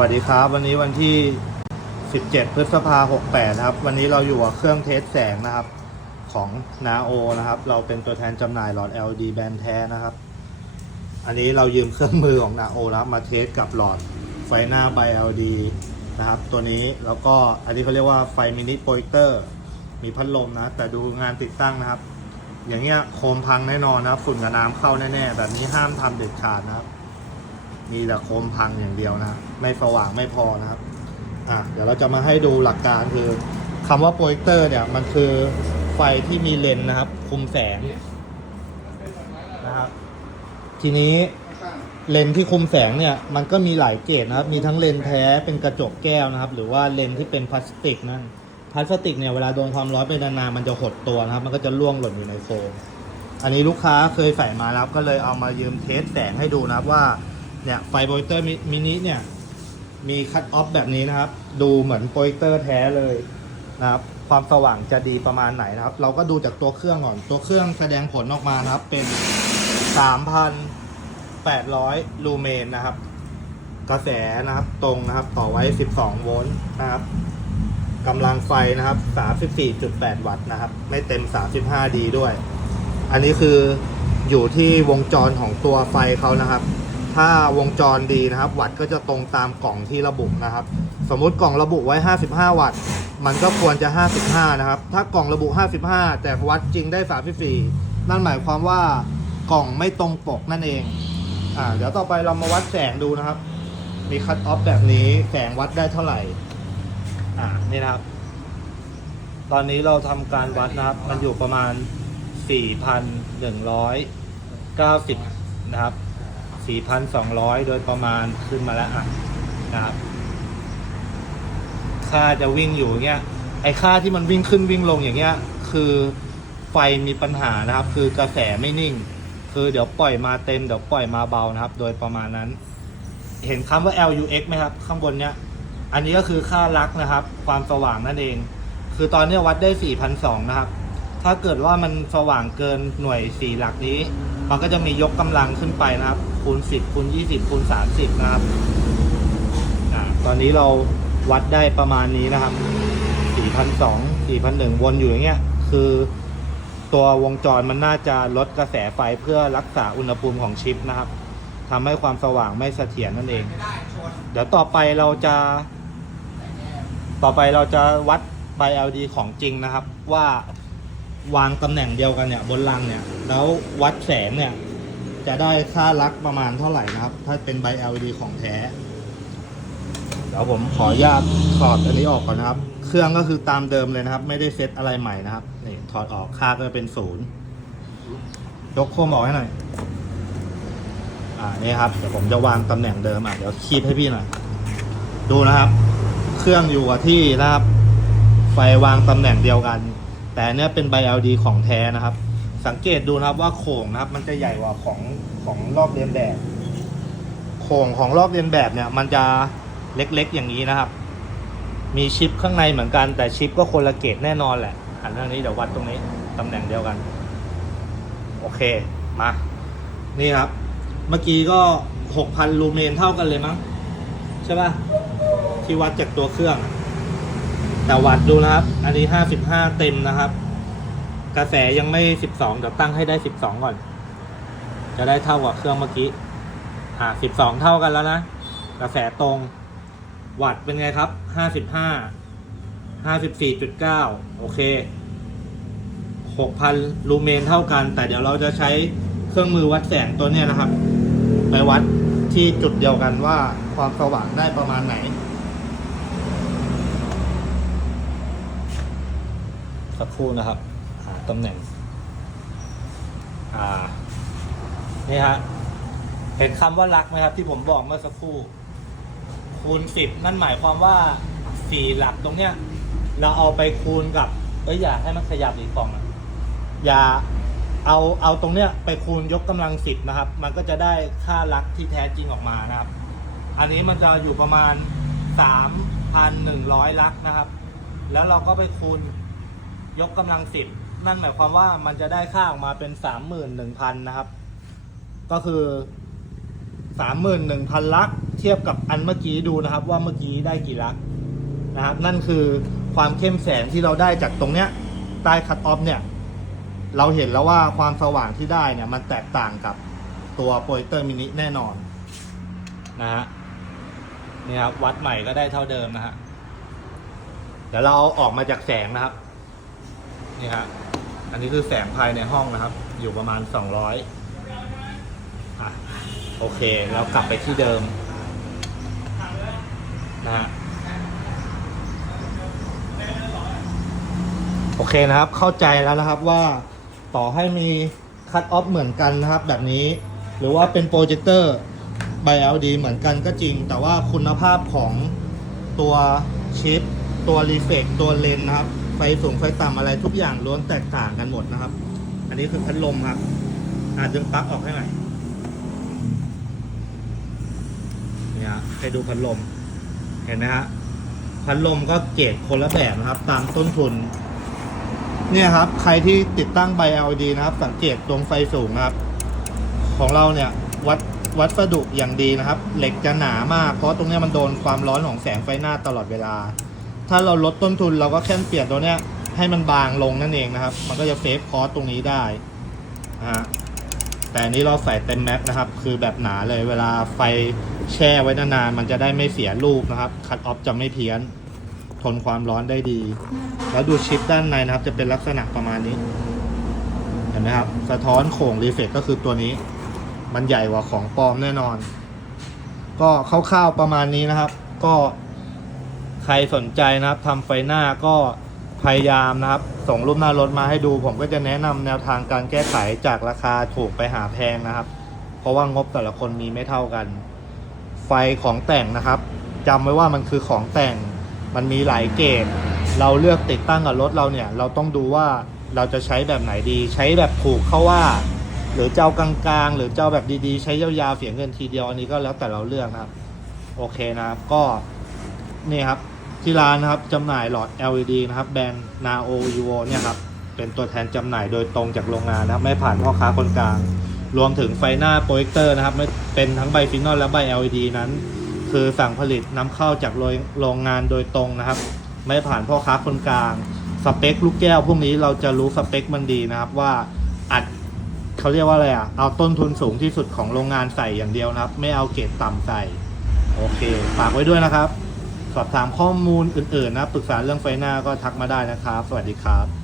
วัสดีครับ วันนี้วันที่ 17 พฤษภา68 นะครับ วันนี้เราอยู่กับเครื่องเทสแสงนะครับ ของนาโอนะครับ เราเป็นตัวแทนจำหน่ายหลอด LED แบรนด์แท้นะครับ อันนี้เรายืมเครื่องมือของนาโอนะมาเทสกับหลอดไฟหน้าไบ LED นะครับ ตัวนี้แล้วก็อันนี้เขาเรียกว่าไฟมินิโปรเจคเตอร์มีพัดลมนะ แต่ดูงานติดตั้งนะครับ อย่างเงี้ยโคมพังแน่นอนนะฝุ่นกับน้ำเข้าแน่ๆแบบนี้ห้ามทำเด็ดขาดนะครับ มีแต่โคมพังอย่างเดียวนะไม่สว่างไม่พอนะครับอะเดี๋ยวเราจะมาให้ดูหลักการคือคำว่าโปรเจคเตอร์เนี่ยมันคือไฟที่มีเลนส์นะครับ คุมแสงนะครับ ทีนี้เลนส์ที่คุมแสงเนี่ยมันก็มีหลายเกรดนะครับ มีทั้งเลนส์แท้เป็นกระจกแก้วนะครับ หรือว่าเลนส์ที่เป็นพลาสติกนั่นพลาสติกเนี่ยเวลาโดนความร้อนไปนานๆมันจะหดตัวนะครับ มันก็จะร่วงหล่นอยู่ในโฟมอันนี้ลูกค้าเคยใส่มาแล้วก็เลยเอามายืมเทสแสงให้ดูนะครับว่า เนี่ยไฟโปรเจคเตอร์มินิเนี่ย มีคัตออฟแบบนี้นะครับ ดูเหมือนโปรเจคเตอร์แท้เลยนะครับ ความสว่างจะดีประมาณไหนนะครับ เราก็ดูจากตัวเครื่องก่อน ตัวเครื่องแสดงผลออกมานะครับ เป็น 3,800 ลูเมนนะครับ กระแสนะครับตรงนะครับ ต่อไว้ 12 โวลต์นะครับกำลังไฟนะครับ 34.8 วัตต์นะครับ ไม่เต็ม 35ดีด้วย อันนี้คืออยู่ที่วงจรของตัวไฟเขานะครับ ถ้าวงจรดีนะครับ วัตต์ก็จะตรงตามกล่องที่ระบุนะครับ สมมุติกล่องระบุไว้ 55 วัตต์ มันก็ควรจะ 55 นะครับ ถ้ากล่องระบุ 55 แต่วัดจริงได้ 34 นั่นหมายความว่ากล่องไม่ตรงปกนั่นเอง อ่า เดี๋ยวต่อไปเรามาวัดแสงดูนะครับ มีคัตออฟแบบนี้แสงวัดได้เท่าไหร่ อ่า นี่นะครับ ตอนนี้เราทำการวัดนะครับ มันอยู่ประมาณ 4,190 นะครับ 4,200 โดยประมาณขึ้นมาแล้วอะนะครับค่าจะวิ่งอยู่เงี้ยไอ้ค่าที่มันวิ่งขึ้นวิ่งลงอย่างเงี้ย คือไฟมีปัญหานะครับ คือกระแสไม่นิ่ง คือเดี๋ยวปล่อยมาเต็มเดี๋ยวปล่อยมาเบานะครับ โดยประมาณนั้น เห็นคำว่า LUX ไหมครับ ข้างบนเนี้ยอันนี้ก็คือค่าลักนะครับ ความสว่างนั่นเอง คือตอนนี้วัดได้4,200นะครับ ถ้าเกิดว่ามันสว่างเกินหน่วย4หลักนี้ มันก็จะมียกกำลังขึ้นไปนะครับ คูณ 10 คูณ 20 คูณ 30 นะครับอตอนนี้เราวัดได้ประมาณนี้นะครับ 4,200 4,100วนอยู่อย่างเงี้ย คือตัววงจรมันน่าจะลดกระแสไฟเพื่อรักษาอุณหภูมิของชิปนะครับทำให้ความสว่างไม่เสถียรนั่นเอง เดี๋ยวต่อไปเราจะ ต่อไปเราจะวัดไฟ LED ของจริงนะครับว่า วางตำแหน่งเดียวกันเนี่ยบนรังเนี่ย แล้ววัดแสงเนี่ย จะได้ค่าลักประมาณเท่าไหร่นะครับ ถ้าเป็นใบ LED ของแท้ เดี๋ยวผมขออนุญาตถอดอันนี้ออกก่อนนะครับ เครื่องก็คือตามเดิมเลยนะครับ ไม่ได้เซตอะไรใหม่นะครับนี่ถอดออกค่าก็เป็นศูนย์ยกโคมออกให้หน่อย อ่านี่ครับเดี๋ยวผมจะวางตำแหน่งเดิมอะเดี๋ยวคีบให้พี่หน่อย ดูนะครับ เครื่องอยู่กับที่นะครับ ไฟวางตำแหน่งเดียวกัน แต่อันเนี้ยเป็นใบ LD ของแท้นะครับ สังเกตดูนะครับว่าโข่งนะครับ มันจะใหญ่กว่าของของลอกเลียนแบบ โข่งของลอกเลียนแบบเนี่ย มันจะเล็กๆอย่างนี้นะครับ มีชิปข้างในเหมือนกันแต่ชิปก็คนละเกรดแน่นอนแหละหันทางนี้เดี๋ยววัดตรงนี้ตำแหน่งเดียวกัน โอเคมานี่ครับ เมื่อกี้ก็หกพันลูเมนเท่ากันเลยมั้งใช่ป่ะที่วัดจากตัวเครื่อง แต่วัดดูนะครับ อันนี้ห้าสิบห้าเต็มนะครับ กระแสยังไม่สิบสองเดี๋ยวตั้งให้ได้สิบสองก่อน จะได้เท่ากับเครื่องเมื่อกี้ อ่าสิบสองเท่ากันแล้วนะ กระแสตรง วัดเป็นไงครับห้าสิบห้าห้าสิบสี่จุดเก้าโอเคหกพันลูเมนเท่ากัน แต่เดี๋ยวเราจะใช้เครื่องมือวัดแสงตัวเนี้ยนะครับ ไปวัดที่จุดเดียวกันว่าความสว่างได้ประมาณไหน สักครู่นะครับหาตำแหน่งอ่านี่ฮะเห็นคำว่ารักไหมครับ ที่ผมบอกเมื่อสักครู่ คูณสิบนั่นหมายความว่าสี่หลักตรงเนี้ย เราเอาไปคูณกับเอ้ยอย่าให้มันขยับอีกกล่องอะอย่าเอาเอาตรงเนี้ยไปคูณยกกำลังสิบนะครับ มันก็จะได้ค่าลักที่แท้จริงออกมานะครับ อันนี้มันจะอยู่ประมาณสามพันหนึ่งร้อยลักนะครับ แล้วเราก็ไปคูณ ยกกำลังสิบนั่นหมายความว่ามันจะได้ค่าออกมาเป็นสามหมื่นหนึ่งพันนะครับ ก็คือสามหมื่นหนึ่งพันลักเทียบกับอันเมื่อกี้ดูนะครับ ว่าเมื่อกี้ได้กี่ลักนะครับ นั่นคือความเข้มแสงที่เราได้จากตรงเนี้ยใต้คัตออฟเนี่ย เราเห็นแล้วว่าความสว่างที่ได้เนี่ย มันแตกต่างกับตัวโปรเจคเตอร์มินิแน่นอนนะฮะนี่ครับวัดใหม่ก็ได้เท่าเดิมนะฮะเดี๋ยวเราออกมาจากแสงนะครับ นี่ฮะ อันนี้คือแสงภายในห้องนะครับ อยู่ประมาณ 200อะโอเคแล้วกลับไปที่เดิมนะฮะโอเคนะครับ เข้าใจแล้วนะครับว่าต่อให้มีคัตออฟเหมือนกันนะครับ แบบนี้ หรือว่าเป็นโปรเจคเตอร์ไบ LD เหมือนกันก็จริง แต่ว่าคุณภาพของตัวชิป ตัวรีเฟกตัวเลนส์นะครับ ไฟสูงไฟต่ำอะไรทุกอย่างล้วนแตกต่างกันหมดนะครับ อันนี้คือพัดลมครับอาจดึงปลั๊กออกให้หน่อยเนี่ยให้ดูพัดลม เห็นไหมฮะพัดลมก็เกรดคนละแบบนะครับ ตามต้นทุน เนี่ยครับ ใครที่ติดตั้งใบ LED นะครับ สังเกตตรงไฟสูงนะครับ ของเราเนี่ยวัดวัสดุอย่างดีนะครับ เหล็กจะหนามาก เพราะตรงเนี้ยมันโดนความร้อนของแสงไฟหน้าตลอดเวลา ถ้าเราลดต้นทุนเราก็แค่เปลี่ยนตัวเนี้ยให้มันบางลงนั่นเองนะครับ มันก็จะเซฟคอสตรงนี้ได้นะฮะแต่นี้เราใส่เต็มแม็กนะครับ คือแบบหนาเลยเวลาไฟแช่ไว้นานๆมันจะได้ไม่เสียรูปนะครับ คัตออฟจะไม่เพี้ยน ทนความร้อนได้ดี แล้วดูชิปด้านในนะครับ จะเป็นลักษณะประมาณนี้ เห็นไหมครับ สะท้อนโข่งรีเฟกก็คือตัวนี้ มันใหญ่กว่าของปลอมแน่นอน ก็คร่าวๆประมาณนี้นะครับ ก็ ใครสนใจนะครับทำไฟหน้าก็พยายามนะครับ ส่งรูปหน้ารถมาให้ดู ผมก็จะแนะนำแนวทางการแก้ไขจากราคาถูกไปหาแพงนะครับ เพราะว่างบแต่ละคนมีไม่เท่ากัน ไฟของแต่งนะครับจำไว้ว่ามันคือของแต่งมันมีหลายเกรดเราเลือกติดตั้งกับรถเราเนี่ย เราต้องดูว่าเราจะใช้แบบไหนดี ใช้แบบถูกเข้าว่า หรือเจ้ากลางๆ หรือเจ้าแบบดีๆ ใช้ยาวๆเสียเงินทีเดียวอันนี้ก็แล้วแต่เราเลือกนะครับ โอเคนะครับก็นี่ครับ ที่ร้านนะครับจำหน่ายหลอด LED นะครับ แบรนด์ Nao u o เนี่ยครับ เป็นตัวแทนจำหน่ายโดยตรงจากโรงงานนะครับ ไม่ผ่านพ่อค้าคนกลาง รวมถึงไฟหน้าโปรเจคเตอร์นะครับไม่เป็นทั้งใบฟินอลและใบ LED นั้น คือสั่งผลิตนำเข้าจากโรงโรงงานโดยตรงนะครับ ไม่ผ่านพ่อค้าคนกลาง สเปคลูกแก้ว พวกนี้เราจะรู้สเปคมันดีนะครับว่าอัดเขาเรียกว่าอะไรอะ เอาต้นทุนสูงที่สุดของโรงงานใส่อย่างเดียวนะครับ ไม่เอาเกรดต่ำใส่ โอเค ฝากไว้ด้วยนะครับ สอบถามข้อมูลอื่นๆนะปรึกษาเรื่องไฟหน้าก็ทักมาได้นะครับ สวัสดีครับ